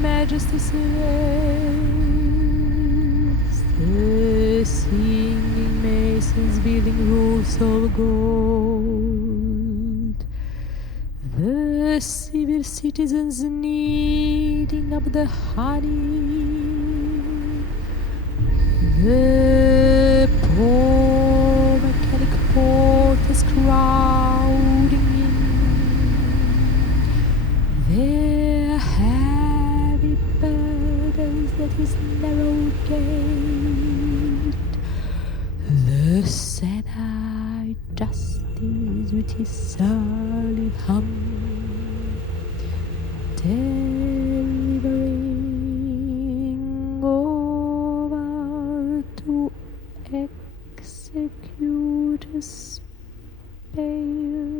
majesty's ways. The singing masons building roofs of gold. The civil citizens kneading up the honey. The poor mechanic porters crowding in their heavy burdens at his narrow gate. The sad-eyed justice with his surly hum, delivering over to execute his bail.